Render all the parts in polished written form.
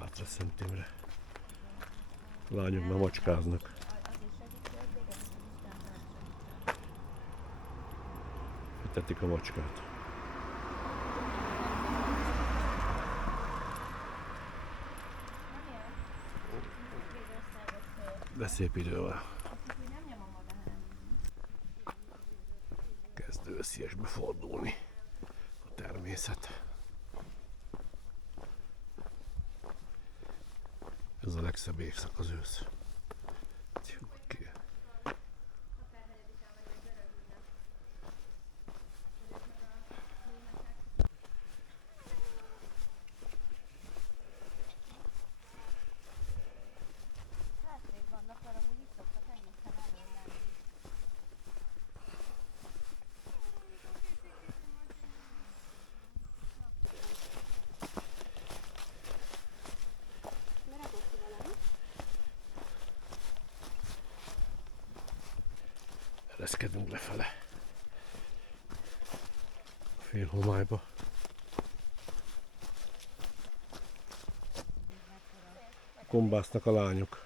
Mátra Szentimre. A lányok már macskáznak. Etetik a macskát. De szép idő van. Kezd ősziesbe fordulni a természet. Ez a legszebb évszak, az ősz. Ereszkedünk lefele a félhomályba. Gombásznak a lányok.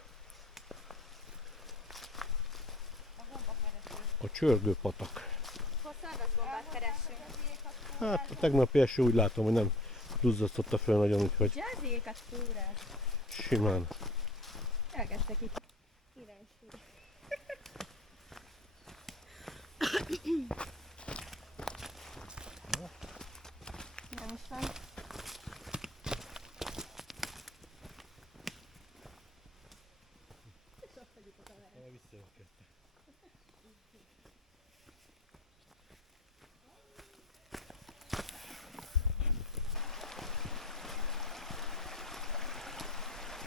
A Csörgőpatak. Hát a tegnapi eső úgy látom, hogy nem duzzasztotta föl nagyon, úgyhogy simán. Elkezdtek itt. Nem is van.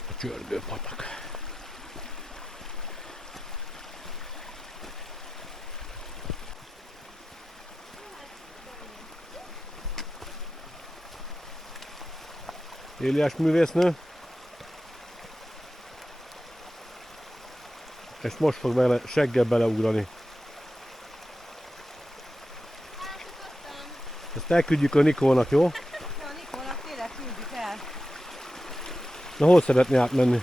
A Csörgőpatak. Éliás művésznő. És most fog vele seggel beleugrani. Ezt elküldjük a Nikónak, jó? Ja, a Nikónak tényleg küldjük el. Na hol szeretné átmenni?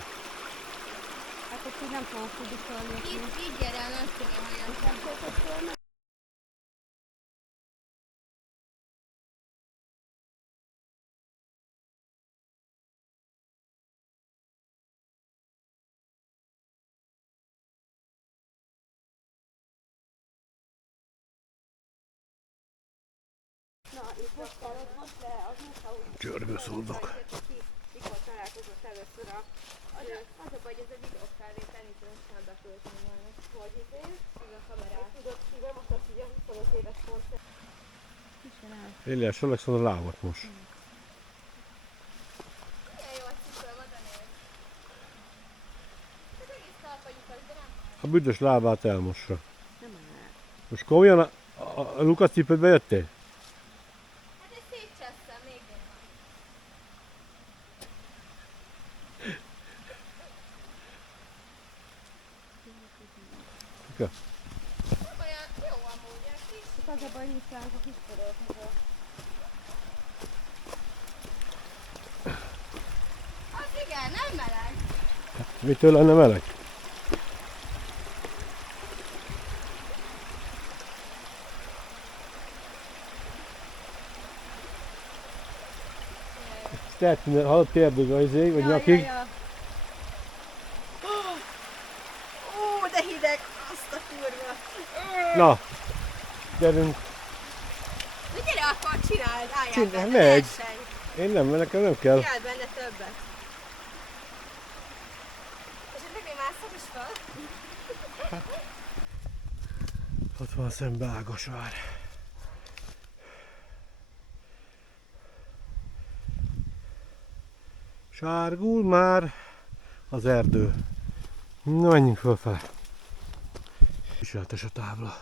Hát ott így nem fogok tudni fölnőni. Így gyere el, azt tudom, hogy nem szabad. Na, itt most állod most le az munkaút. Csörgőszúzdok. Mikor találkozott először az a baj, hogy ez a videófelvétel nincs olyan betölteni volna. Hogy izé? Ez a kamerát. Tudod, szívem, most azt ugye 25 éves koncert. Éliás Alexandra lábat most. Milyen jó, hogy cipől van a néz. Ez egész talpajukat, de nem. A büdös lábát elmossa. Nem áll. Most komolyan a Lukasz cipőbe jöttél? Hát ezt szétcsesztem, még nem van. Ja. Nem olyan jó amúgy, ez kis. Csak az a baj, nincs ránk a kis töröltező. Az igen, nem meleg. Mitől lenne meleg? Ezt lehet, hallott térdög az izé, vagy nyakig. Ó, de hideg! Azt a kurva! Na, gyerünk. Na gyere, akkor csináld! Álljál Csinálj, benne, megy. verseny! Én nem, mert nekem nem kell. Csináld benne többet! És hogy még mászok is fel? Ott van szembe Ágosvár. Sárgul már az erdő. Na, menjünk fölfele. Viseltes a tábla.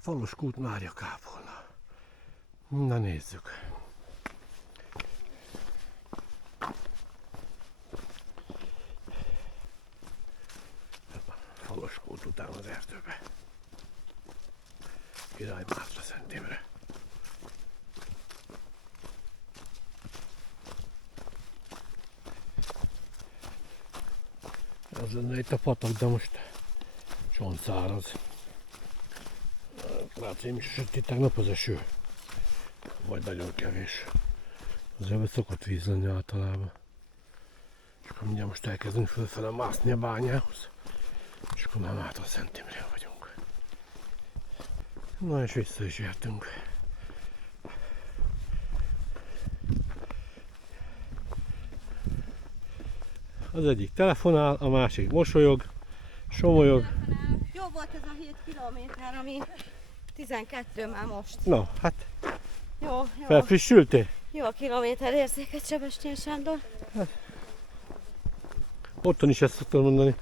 Falos kút Mária kápolna. Na nézzük. Falos kút után az erdőbe. Irány Mátra Szentimre. Az lenne itt a patak, de most csontszáraz. Látsz, én is esett itt tegnap az eső. Vagy nagyon kevés. Azért szokott víz lenni általában. És akkor mindjárt most elkezdünk fölfele mászni a bányához. És akkor már át a Szent Imrén vagyunk. Na és vissza is értünk. Az egyik telefonál, a másik mosolyog, somolyog. Jó volt ez a 7 kilométer, ami 12 már most. Na, hát Jó, felfrissültél? jó a kilométer érzéket, Sebestyén Sándor. Otthon is ezt szoktam mondani.